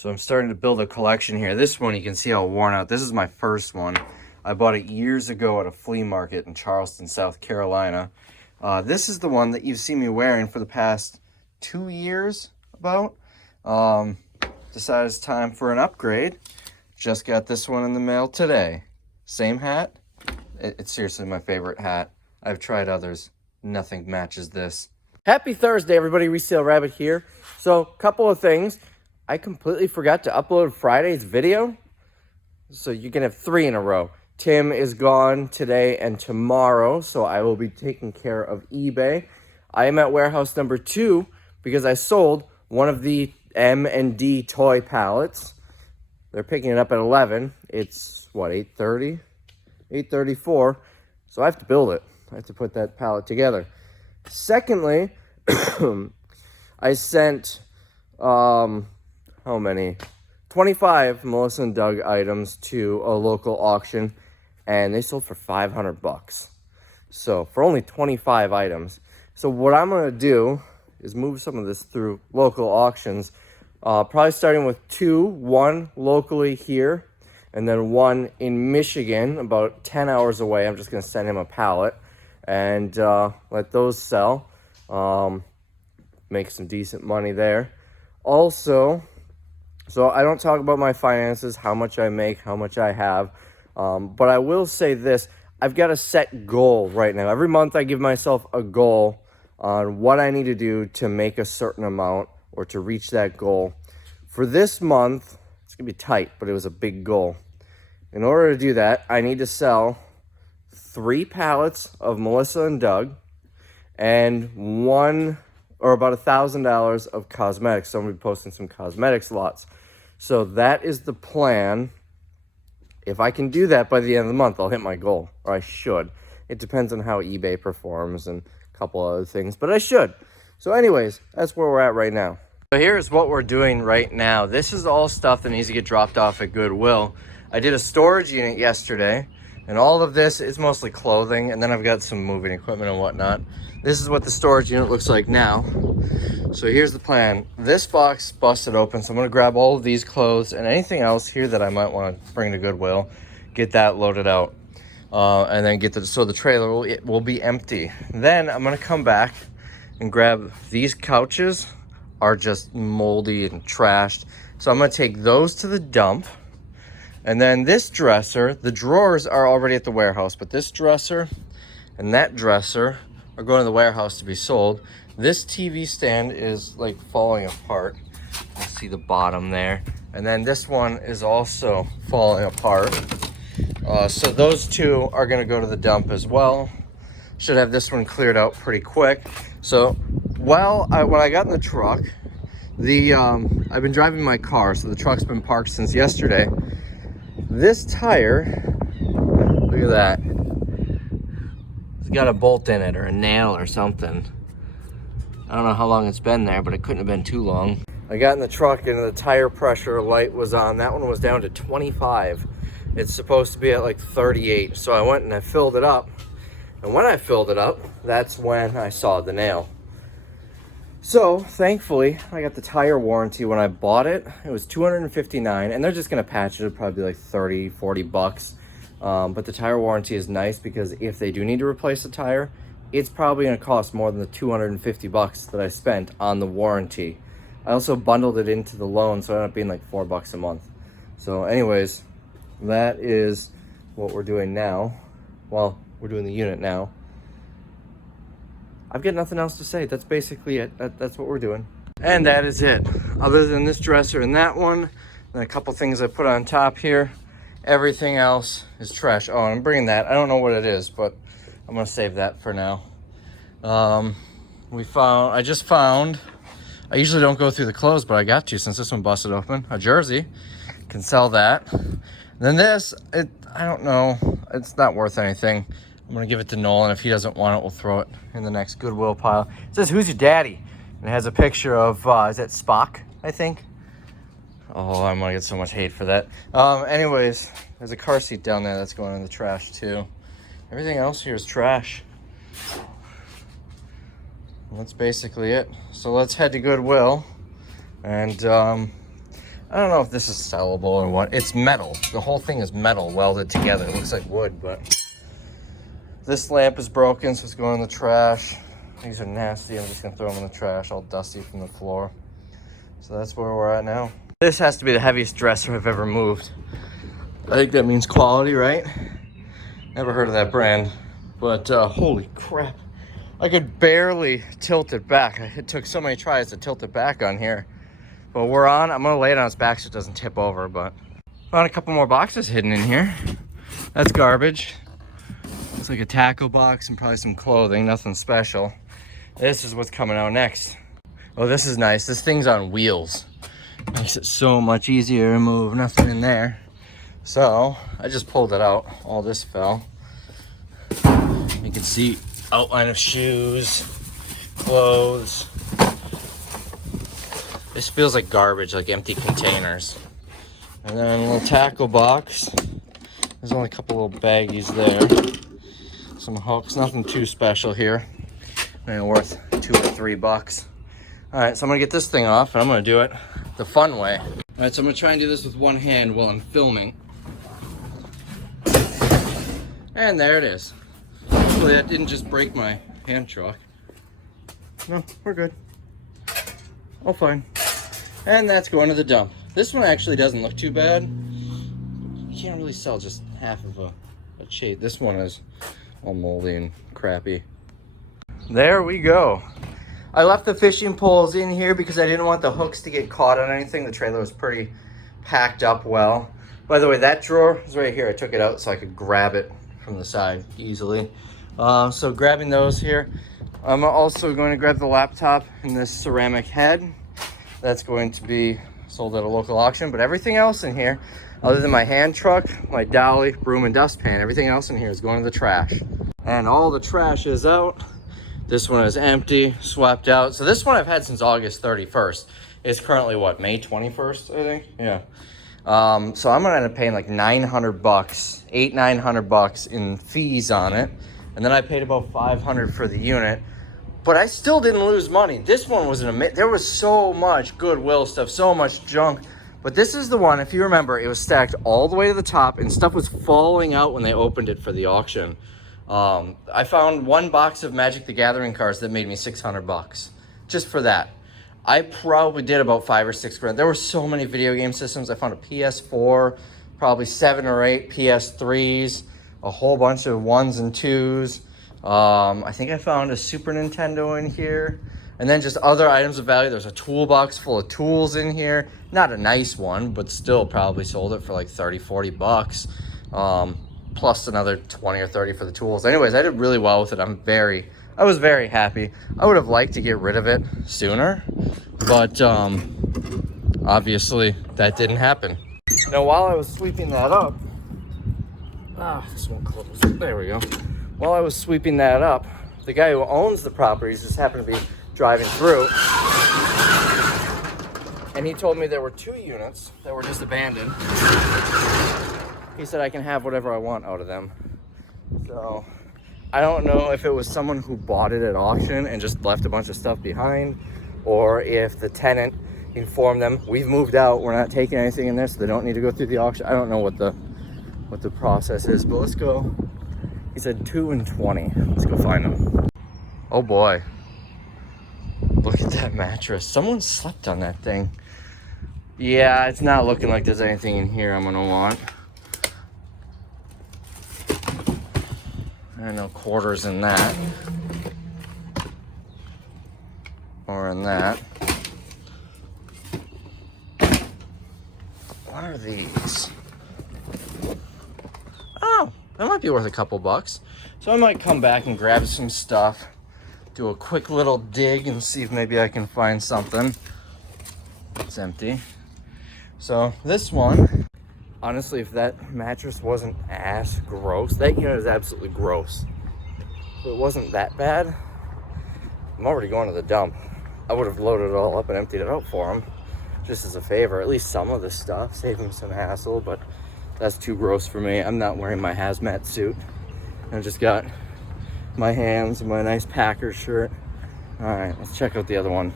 So I'm starting to build a collection here. This one, you can see how worn out. This is my first one. I bought it years ago at a flea market in Charleston, South Carolina. This is the one that you've seen me wearing for the past 2 years, about. Decided it's time for an upgrade. Just got this one in the mail today. Same hat. It's seriously my favorite hat. I've tried others. Nothing matches this. Happy Thursday, everybody. Resale Rabbit here. So, couple of things. I completely forgot to upload Friday's video. So you can have 3 in a row. Tim is gone today and tomorrow, so I will be taking care of eBay. I am at warehouse number 2 because I sold one of the M&D toy pallets. They're picking it up at 11. It's, what, 8:30? 8:34. So I have to build it. I have to put that pallet together. Secondly, I sent, how many? 25 Melissa and Doug items to a local auction, and they sold for $500. So for only 25 items. So what I'm going to do is move some of this through local auctions, probably starting with 2, one locally here, and then one in Michigan, about 10 hours away. I'm just going to send him a pallet and let those sell. Make some decent money there. Also, so I don't talk about my finances, how much I make, how much I have. But I will say this, I've got a set goal right now. Every month I give myself a goal on what I need to do to make a certain amount or to reach that goal. For this month, it's going to be tight, but it was a big goal. In order to do that, I need to sell 3 pallets of Melissa and Doug and one or about $1,000 of cosmetics. So I'm going to be posting some cosmetics lots. So that is the plan. If I can do that by the end of the month, I'll hit my goal, or I should. It depends on how eBay performs and a couple other things, but I should. So anyways, that's where we're at right now. So here's what we're doing right now. This is all stuff that needs to get dropped off at Goodwill. I did a storage unit yesterday, and all of this is mostly clothing, and then I've got some moving equipment and whatnot. This is what the storage unit looks like now. So here's the plan. This box busted open, so I'm gonna grab all of these clothes and anything else here that I might want to bring to Goodwill, get that loaded out, and then so the trailer will be empty. Then I'm gonna come back and grab these couches, are just moldy and trashed. So I'm gonna take those to the dump. And then this dresser, the drawers are already at the warehouse, but this dresser and that dresser are going to the warehouse to be sold. This TV stand is like falling apart. You see the bottom there. And then this one is also falling apart. So those 2 are gonna go to the dump as well. Should have this one cleared out pretty quick. So when I got in the truck, I've been driving my car, so the truck's been parked since yesterday. This tire, look at that. It's got a bolt in it or a nail or something. I don't know how long it's been there, but it couldn't have been too long. I got in the truck and the tire pressure light was on. That one was down to 25. It's supposed to be at like 38. So I went and I filled it up. And when I filled it up, that's when I saw the nail. So thankfully, I got the tire warranty when I bought it. It was $259, and they're just gonna patch it. It'll probably be like 30, 40 bucks. But the tire warranty is nice because if they do need to replace the tire, it's probably gonna cost more than the 250 bucks that I spent on the warranty. I also bundled it into the loan, so it ended up being like $4 a month. So anyways, that is what we're doing now. Well, we're doing the unit now. I've got nothing else to say. That's basically it. That's what we're doing. And that is it. Other than this dresser and that one, and a couple things I put on top here, everything else is trash. Oh, I'm bringing that. I don't know what it is, but I'm gonna save that for now. I just found, I usually don't go through the clothes, but I got to since this one busted open. A jersey, can sell that. And then this, I don't know, it's not worth anything. I'm gonna give it to Nolan. If he doesn't want it, we'll throw it in the next Goodwill pile. It says, "Who's your daddy?" And it has a picture of, is that Spock, I think? Oh, I'm gonna get so much hate for that. Anyways, there's a car seat down there that's going in the trash too. Everything else here is trash. That's basically it. So let's head to Goodwill. And I don't know if this is sellable or what. It's metal. The whole thing is metal welded together. It looks like wood, but this lamp is broken, so it's going in the trash. These are nasty. I'm just gonna throw them in the trash, all dusty from the floor. So that's where we're at now. This has to be the heaviest dresser I've ever moved. I think that means quality, right? Never heard of that brand, but holy crap. I could barely tilt it back. It took so many tries to tilt it back on here. But we're on. I'm gonna lay it on its back so it doesn't tip over, but found a couple more boxes hidden in here. That's garbage. Looks like a tackle box and probably some clothing, nothing special. This is what's coming out next. Oh, this is nice. This thing's on wheels. Makes it so much easier to move, nothing in there. So I just pulled it out. All this fell. You can see outline of shoes, clothes. This feels like garbage, like empty containers. And then a little tackle box. There's only a couple little baggies there. Some hooks, nothing too special here. Maybe worth $2 or $3. All right, so I'm gonna get this thing off and I'm gonna do it the fun way. All right, so I'm gonna try and do this with one hand while I'm filming. And there it is. Hopefully that didn't just break my hand truck. No, we're good. All fine. And that's going to the dump. This one actually doesn't look too bad. You can't really sell just half of a shade. This one is all moldy and crappy. There we go. I left the fishing poles in here because I didn't want the hooks to get caught on anything. The trailer was pretty packed up well. By the way, that drawer is right here. I took it out so I could grab it from the side easily. So grabbing those here. I'm also going to grab the laptop and this ceramic head. That's going to be sold at a local auction, but everything else in here, other than my hand truck, my dolly, broom, and dustpan, everything else in here is going to the trash. And all the trash is out. This one is empty, swapped out. So this one I've had since August 31st. It's currently what, May 21st, I think? Yeah. So I'm gonna end up paying like $900, $900 in fees on it. And then I paid about $500 for the unit. But I still didn't lose money. This one was there was so much Goodwill stuff, so much junk. But this is the one, if you remember, it was stacked all the way to the top and stuff was falling out when they opened it for the auction. I found one box of Magic the Gathering cards that made me $600 just for that. I probably did about 5 or 6 grand. There were so many video game systems. I found a PS4, probably 7 or 8 PS3s, a whole bunch of 1s and 2s. I think I found a Super Nintendo in here, and then just other items of value. There's a toolbox full of tools in here. Not a nice one, but still probably sold it for like 30, 40 bucks. Plus another 20 or 30 for the tools. Anyways, I did really well with it. I was very happy. I would have liked to get rid of it sooner, but obviously that didn't happen. Now, while I was sweeping that up, this one closed. There we go. While I was sweeping that up, the guy who owns the properties just happened to be driving through, and he told me there were 2 units that were just abandoned. He said I can have whatever I want out of them. So I don't know if it was someone who bought it at auction and just left a bunch of stuff behind, or if the tenant informed them, we've moved out, we're not taking anything in there, so they don't need to go through the auction. I don't know what the process is, but let's go. He said 2 and 20. Let's go find them. Oh boy. Look at that mattress. Someone slept on that thing. Yeah, it's not looking like there's anything in here I'm gonna want. There are no quarters in that. Or in that. What are these? Oh, that might be worth a couple bucks. So I might come back and grab some stuff, do a quick little dig and see if maybe I can find something. It's empty. So this one, honestly, if that mattress wasn't ass gross, that unit is absolutely gross. If it wasn't that bad, I'm already going to the dump. I would have loaded it all up and emptied it out for him, just as a favor, at least some of the stuff, save him some hassle, but that's too gross for me. I'm not wearing my hazmat suit. I just got my hands and my nice Packers shirt. All right, let's check out the other one.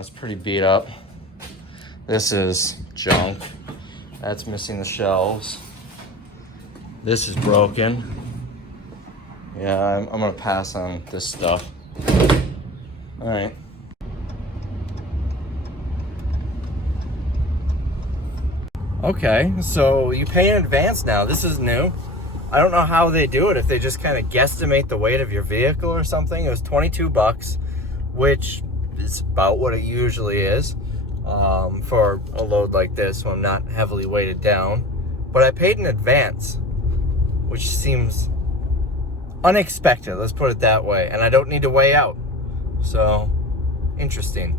it's pretty beat up. This is junk. That's missing the shelves. This is broken. Yeah, I'm gonna pass on this stuff. All right. Okay, so you pay in advance now. This is new. I don't know how they do it, if they just kind of guesstimate the weight of your vehicle or something. It was 22 bucks, which is about what it usually is for a load like this, so I'm not heavily weighted down. But I paid in advance, which seems unexpected, let's put it that way. And I don't need to weigh out. So, interesting.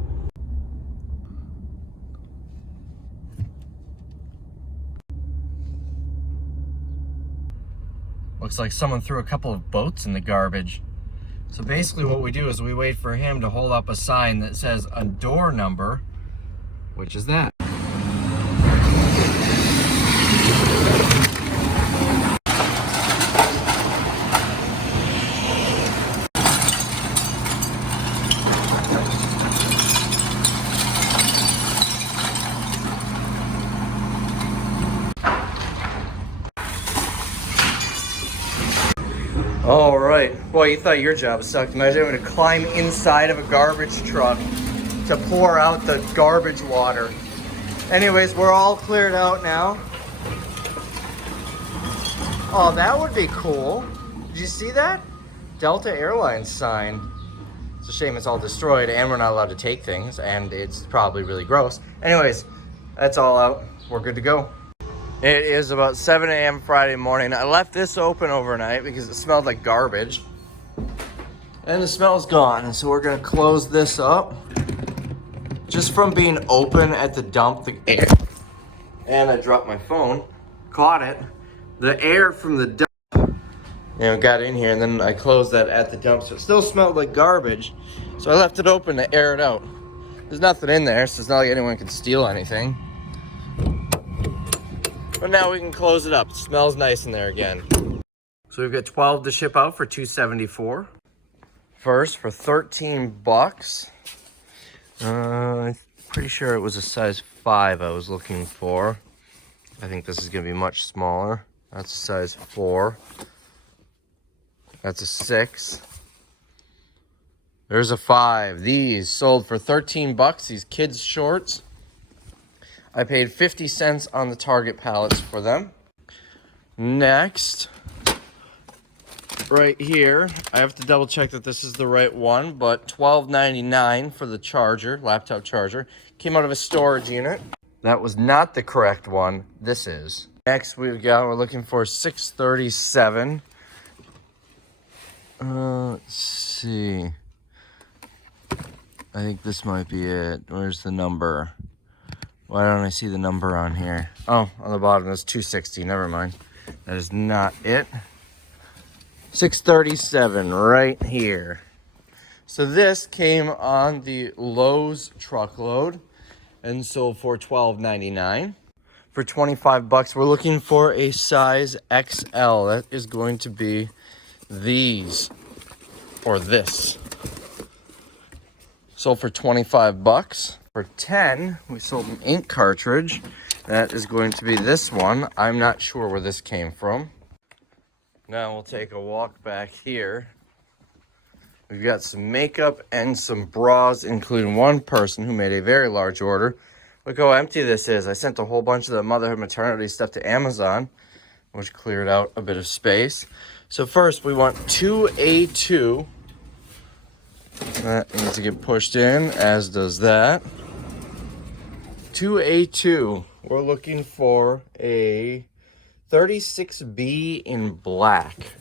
Looks like someone threw a couple of boats in the garbage. So basically what we do is we wait for him to hold up a sign that says a door number, which is that. All right. Boy, you thought your job sucked. Imagine having to climb inside of a garbage truck to pour out the garbage water. Anyways, we're all cleared out now. Oh, that would be cool. Did you see that? Delta Airlines sign. It's a shame it's all destroyed and we're not allowed to take things, and it's probably really gross. Anyways, that's all out. We're good to go. It is about 7 a.m. Friday morning. I left this open overnight because it smelled like garbage. And the smell's gone, so we're gonna close this up. Just from being open at the dump, the air, and I dropped my phone, caught it. The air from the dump, got in here, and then I closed that at the dump, so it still smelled like garbage. So I left it open to air it out. There's nothing in there, so it's not like anyone can steal anything. But now we can close it up. It smells nice in there again. So we've got 12 to ship out for $274. First for 13 bucks. I'm pretty sure it was a size 5 I was looking for. I think this is gonna be much smaller. That's a size 4. That's a 6. There's a 5. These sold for 13 bucks, these kids shorts. I paid 50 cents on the Target pallets for them. Next, right here, I have to double check that this is the right one, but $12.99 for the charger, laptop charger. Came out of a storage unit. That was not the correct one. This is. Next we're looking for 637. Let's see. I think this might be it. Where's the number? Why don't I see the number on here? Oh, on the bottom, that's 260. Never mind. That is not it. 637 right here. So this came on the Lowe's truckload and sold for $12.99. For 25 bucks, we're looking for a size XL. That is going to be these or this. Sold for 25 bucks. For 10, we sold an ink cartridge. That is going to be this one. I'm not sure where this came from. Now we'll take a walk back here. We've got some makeup and some bras, including one person who made a very large order. Look how empty this is. I sent a whole bunch of the motherhood maternity stuff to Amazon, which cleared out a bit of space. So first, we want 2A2. That needs to get pushed in, as does that. 2A2. We're looking for a 36B in black.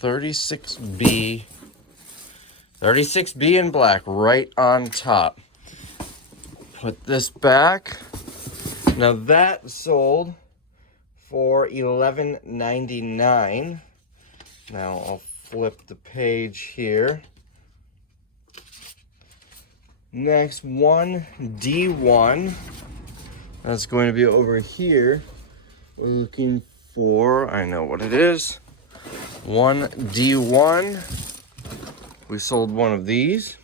36B. 36B in black right on top. Put this back. Now that sold for $11.99. Now I'll flip the page here. Next, 1D1. That's going to be over here. We're looking for, I know what it is. 1D1. We sold one of these.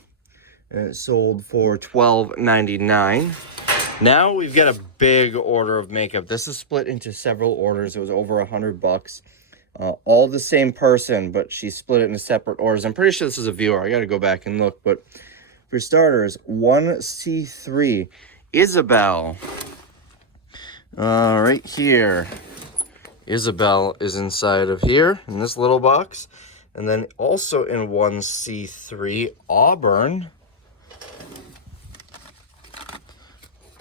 and it sold for $12.99. Now we've got a big order of makeup. This is split into several orders. It was over $100. All the same person, but she split it into separate orders. I'm pretty sure this is a viewer. I got to go back and look. But for starters, 1C3 Isabel. Right here. Isabel is inside of here in this little box. And then also in 1C3 Auburn.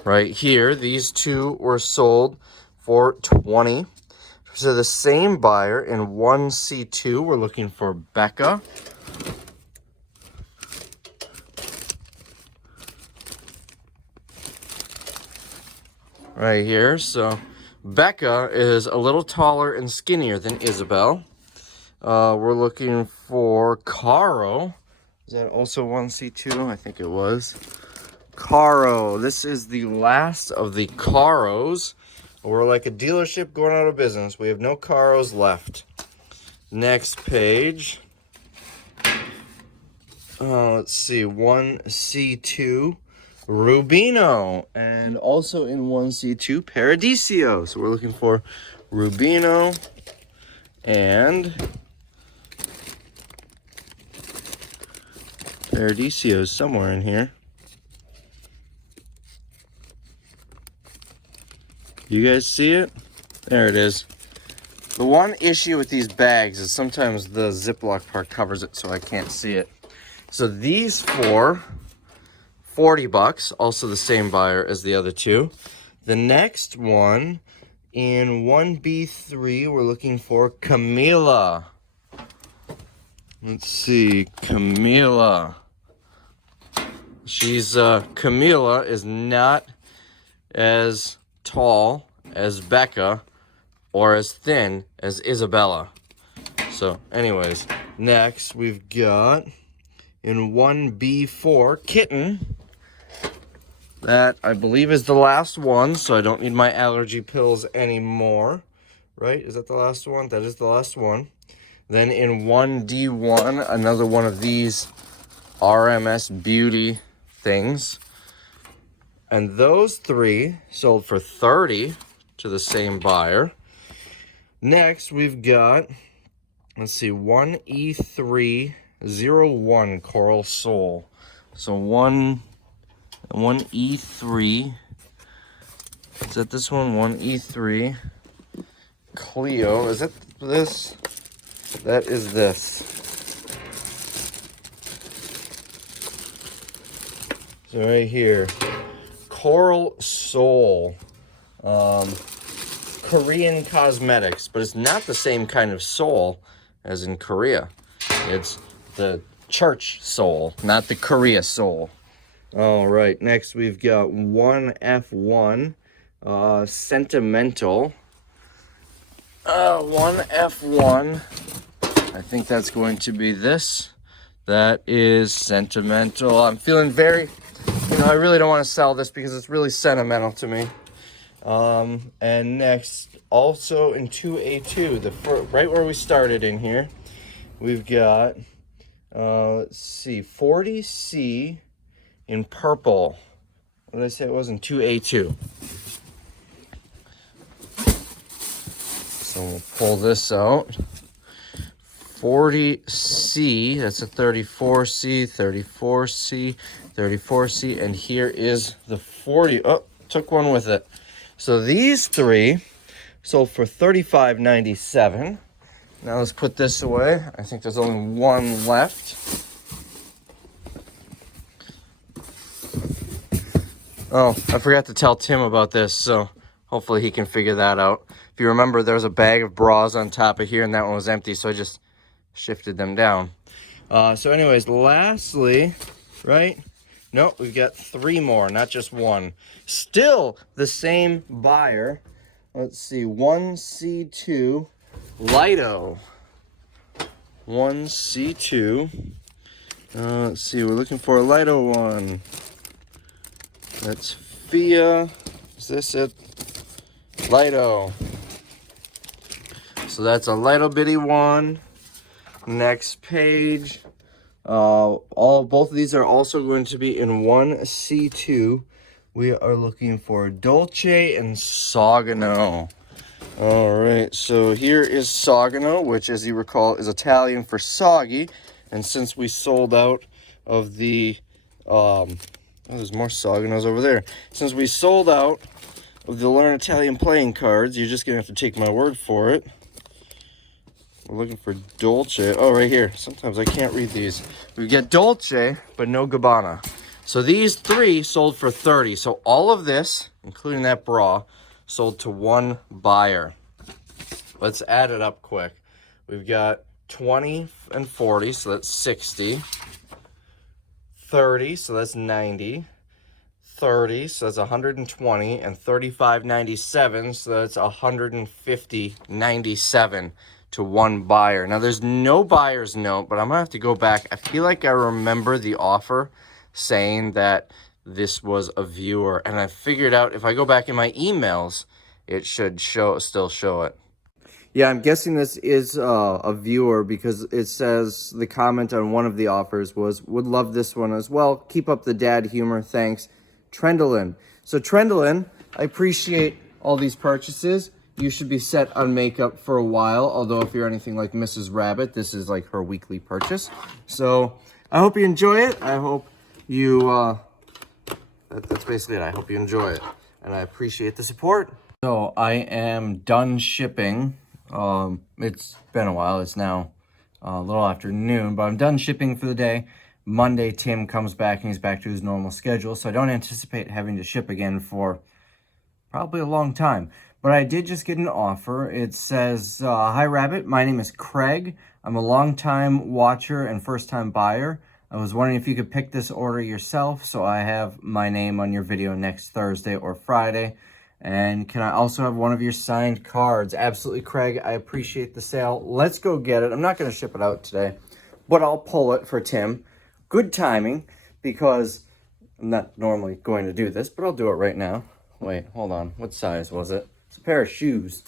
Right here, these two were sold for $20. So the same buyer in 1C2, we're looking for Becca. Right here, so Becca is a little taller and skinnier than Isabel. We're looking for Caro. Is that also 1C2? I think it was. Caro. This is the last of the Caros. We're like a dealership going out of business. We have no Caros left. Next page. Let's see. 1C2 Rubino. And also in 1C2 Paradiso. So we're looking for Rubino and Paradiso is somewhere in here. You guys see it? There it is. The one issue with these bags is sometimes the Ziploc part covers it so I can't see it. So these four, $40, also the same buyer as the other two. The next one, in 1B3, we're looking for Camila. Let's see, Camila. Camila is not as tall as Becca or as thin as Isabella. So anyways, next we've got in 1B4 Kitten. That I believe is the last one, so I don't need my allergy pills anymore. Right? Is that the last one? That is the last one. Then in 1D1, another one of these RMS Beauty things. And those three sold for $30 to the same buyer. Next, we've got, let's see, 1E301 Coral Soul. So 1E3. Is that this one? 1E3 Clio. Is that this? That is this. So right here. Coral Soul, Korean cosmetics, but it's not the same kind of soul as in Korea. It's the church soul, not the Korea soul. All right, next we've got 1F1, Sentimental. 1F1, I think that's going to be this. That is Sentimental. I'm feeling very... I really don't want to sell this because it's really sentimental to me. And next, also in 2A2, right where we started in here, we've got, let's see, 40C in purple. What did I say it was in 2A2? So we'll pull this out. 40C, that's a 34C, 34C, 34C, and here is the 40. Oh, took one with it. So these three sold for $35.97. Now let's put this away. I think there's only one left. Oh, I forgot to tell Tim about this, so hopefully he can figure that out. If you remember, there was a bag of bras on top of here, and that one was empty, so I just shifted them down. So anyways, lastly, right? No, we've got three more, not just one. Still the same buyer. Let's see, 1C2 Lido. 1C2. Let's see, we're looking for a Lido one. That's Fia. Is this it? Lido. So that's a Lido bitty one. Next page. Both of these are also going to be in 1C2. We are looking for Dolce and Sogano. All right, so here is Sogano, which, as you recall, is Italian for soggy. And since we sold out of the, oh, there's more Soganos over there. Since we sold out of the Learn Italian playing cards, you're just gonna have to take my word for it. We're looking for Dolce. Oh, right here. Sometimes I can't read these. We get Dolce, but no Gabbana. So these three sold for 30. So all of this, including that bra, sold to one buyer. Let's add it up quick. We've got 20 and 40, so that's 60. 30, so that's 90. 30, so that's 120, and 35.97, so that's 150.97 to one buyer. Now there's no buyer's note, but I'm gonna have to go back. I feel like I remember the offer saying that this was a viewer, and I figured out if I go back in my emails, it should still show it. Yeah, I'm guessing this is a viewer because it says the comment on one of the offers was, would love this one as well. Keep up the dad humor. Thanks, Trendlin. So Trendlin, I appreciate all these purchases. You should be set on makeup for a while. Although if you're anything like Mrs. Rabbit, this is like her weekly purchase. So I hope you enjoy it. I hope you, that's basically it. I hope you enjoy it. And I appreciate the support. So I am done shipping. It's been a while. It's now a little after noon, but I'm done shipping for the day. Monday, Tim comes back and he's back to his normal schedule, so I don't anticipate having to ship again for probably a long time. But I did just get an offer. It says, hi Rabbit, my name is Craig. I'm a long-time watcher and first-time buyer. I was wondering if you could pick this order yourself, so I have my name on your video next Thursday or Friday. And can I also have one of your signed cards? Absolutely, Craig. I appreciate the sale. Let's go get it. I'm not going to ship it out today, but I'll pull it for Tim. Good timing, because I'm not normally going to do this, but I'll do it right now. Wait, hold on. What size was it? It's a pair of shoes.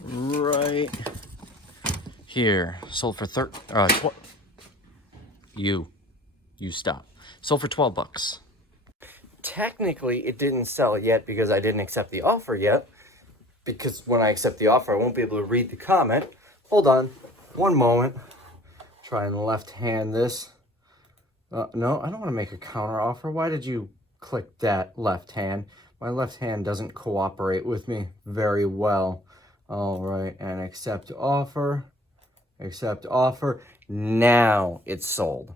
Right here. Sold for You stop. Sold for 12 bucks. Technically, it didn't sell yet because I didn't accept the offer yet. Because when I accept the offer, I won't be able to read the comment. Hold on. One moment. Try and left hand this. No, I don't want to make a counter offer. Why did you click that left hand? My left hand doesn't cooperate with me very well. All right, and accept offer. Accept offer. Now it's sold.